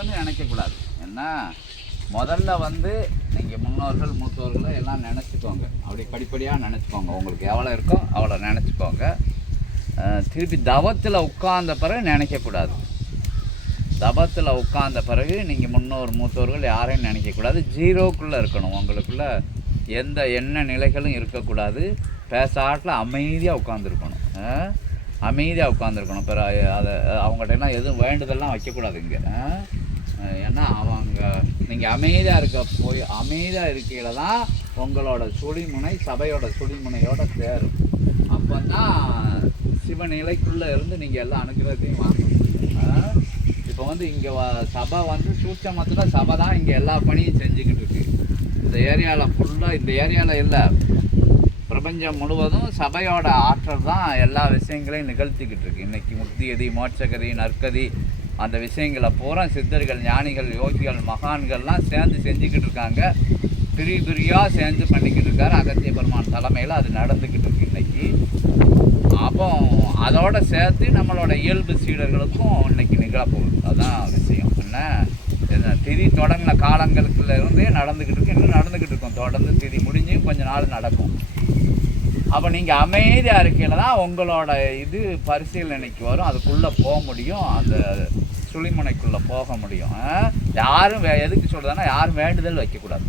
வந்து நினைக்கக்கூடாது. ஏன்னா முதல்ல வந்து நீங்கள் முன்னோர்கள் மூத்தோர்களை எல்லாம் நினச்சிக்கோங்க. அப்படி படிப்படியாக நினச்சிக்கோங்க. உங்களுக்கு எவ்வளோ இருக்கோ அவ்வளோ நினச்சிக்கோங்க. திருப்பி தவத்தில் உட்கார்ந்த பிறகு நினைக்கக்கூடாது. தபத்தில் உட்கார்ந்த பிறகு நீங்கள் முன்னோர் மூத்தோர்கள் யாரையும் நினைக்கக்கூடாது. ஜீரோக்குள்ளே இருக்கணும். உங்களுக்குள்ளே எந்த எண்ண நிலைகளும் இருக்கக்கூடாது. பேசாட்டில் அமைதியாக உட்காந்துருக்கணும். அமைதியாக உட்காந்துருக்கணும். பிற அதை அவங்கள்ட்டலாம் எதுவும் வேண்டுதல்லாம் வைக்கக்கூடாது இங்கே. ஏன்னா அவங்க நீங்கள் அமைதியாக அமைதியாக இருக்கையில தான் உங்களோட சுழிமுனை சபையோட சுழிமுனையோட சேரும். அப்போ தான் சிவநிலைக்குள்ளே இருந்து நீங்கள் எல்லா அனுகிரகத்தையும் வாங்கணும். இப்போ வந்து இங்கே சபை வந்து சூட்சமத்தில் சபை தான் இங்கே எல்லா பணியும் செஞ்சுக்கிட்டு இருக்கு. இந்த ஏரியாவில் ஃபுல்லாக, இந்த ஏரியாவில் இல்லை, பிரபஞ்சம் முழுவதும் சபையோட ஆற்றல் தான் எல்லா விஷயங்களையும் நிகழ்த்திக்கிட்டு இருக்கு. இன்றைக்கி முக்தியதி, மோட்சகதி, நற்கதி, அந்த விஷயங்களை பூரா சித்தர்கள், ஞானிகள், யோகிகள், மகான்கள்லாம் சேர்ந்து செஞ்சுக்கிட்டு இருக்காங்க. பிரியாக சேர்ந்து பண்ணிக்கிட்டு இருக்காரு. அகத்திய பெருமான் தலைமையில் அது நடந்துக்கிட்டு இருக்கு இன்றைக்கி. அப்போ அதோடு சேர்த்து நம்மளோட இயல்பு சீடர்களுக்கும் இன்றைக்கி நிகழப்போகுது. அதுதான் விஷயம். என்ன திதி தொடங்கின காலங்களுக்குள்ள இருந்தே நடந்துக்கிட்டு இருக்கு. இன்னும் நடந்துக்கிட்டு இருக்கும். தொடர்ந்து திதி முடிஞ்சு கொஞ்ச நாள் நடக்கும். அப்போ நீங்கள் அமைதியாக இருக்கையில் தான் உங்களோட இது பரிசீலனைக்கு வரும். அதுக்குள்ளே போக முடியும். அந்த சுழிமுனைக்குள்ளே போக முடியும். யாரும் எதுக்கு சொல்கிறதுனா, யாரும் வேண்டுதல் வைக்கக்கூடாது.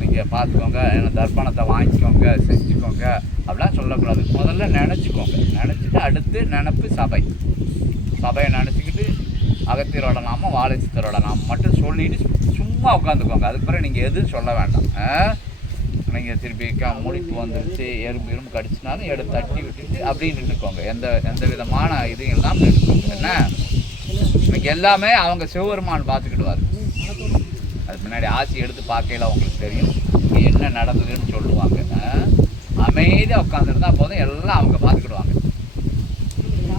நீங்கள் பார்த்துக்கோங்க, தர்ப்பணத்தை வாங்கிக்கோங்க, செஞ்சுக்கோங்க அப்படிலாம் சொல்லக்கூடாது. முதல்ல நினச்சிக்கோங்க. நினச்சிட்டு அடுத்து நினப்பு சபையை நினச்சிக்கிட்டு அகத்தியரோட நாமம், வாழைச்சித்தரோட நாமம் மட்டும் சொல்லிவிட்டு சும்மா உட்காந்துக்கோங்க. அதுக்கு பிறகு நீங்கள் எதுவும் சொல்ல வேண்டாம். நீங்கள் திருப்பி முடிப்பு வந்துருச்சு, எறும்பு கடிச்சினாலும் எடுத்து தட்டி விட்டுட்டு அப்படின்னு நின்றுக்கோங்க. எந்த விதமான இதையும் இல்லாமல் நின்றுக்கோங்க. என்ன இன்னைக்கு எல்லாமே அவங்க சிவபெருமான் பார்த்துக்கிடுவார். அதுக்கு முன்னாடி ஆட்சி எடுத்து பார்க்கையில் அவங்களுக்கு தெரியும் இங்கே என்ன நடந்ததுன்னு சொல்லுவாங்க. அமைதியாக உட்காந்துருந்தா போதும், எல்லாம் அவங்க பார்த்துக்கிடுவாங்க.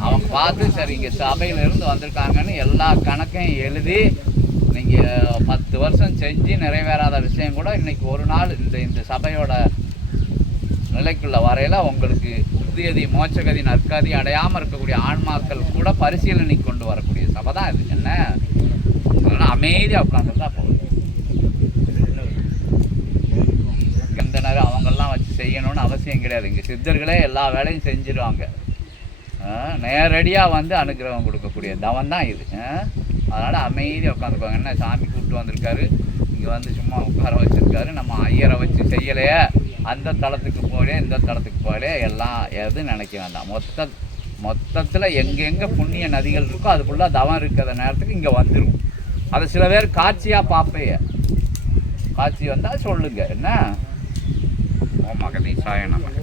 அவங்க பார்த்து சரி இங்கே சபையிலிருந்து வந்திருக்காங்கன்னு எல்லா கணக்கையும் எழுதி, நீங்கள் 10 வருஷம் செஞ்சு நிறைவேறாத விஷயம் கூட இன்றைக்கி ஒரு நாள் இந்த சபையோட நிலைக்குள்ள வரையில் உங்களுக்கு புத்தியதி, மோட்சகதி, நற்கதி அடையாமல் இருக்கக்கூடிய ஆன்மாக்கள் கூட பரிசீலனை கொண்டு வரக்கூடிய சபை தான் இது. என்ன அதனால் அமைதியாக உட்காந்துருந்தா போதும். எந்த நேரம் அவங்கெல்லாம் வச்சு செய்யணும்னு அவசியம் கிடையாது. இங்கே சித்தர்களே எல்லா வேலையும் செஞ்சிடுவாங்க. நேரடியாக வந்து அனுகிரகம் கொடுக்கக்கூடிய தவம் தான் இது. அதனால் அமைதியாக உட்காந்துக்குவாங்க. என்ன சாமி கூப்பிட்டு வந்திருக்காரு, இங்கே வந்து சும்மா உட்கார வச்சுருக்காரு, நம்ம ஐயரை வச்சு செய்யலையே, அந்த தளத்துக்கு போகலையே, இந்த தளத்துக்கு போகலையே, எல்லாம் எதுவும் நினைக்க வேண்டாம். மொத்தத்தில் எங்கெங்கே புண்ணிய நதிகள் இருக்கோ அதுக்குள்ளே தவம் இருக்கிற நேரத்துக்கு இங்கே வந்துடும். அதை சில பேர் காட்சியாக பார்ப்பைய, காட்சி வந்தால் சொல்லுங்கள். என்ன ஓம் அகதீசாய நமக.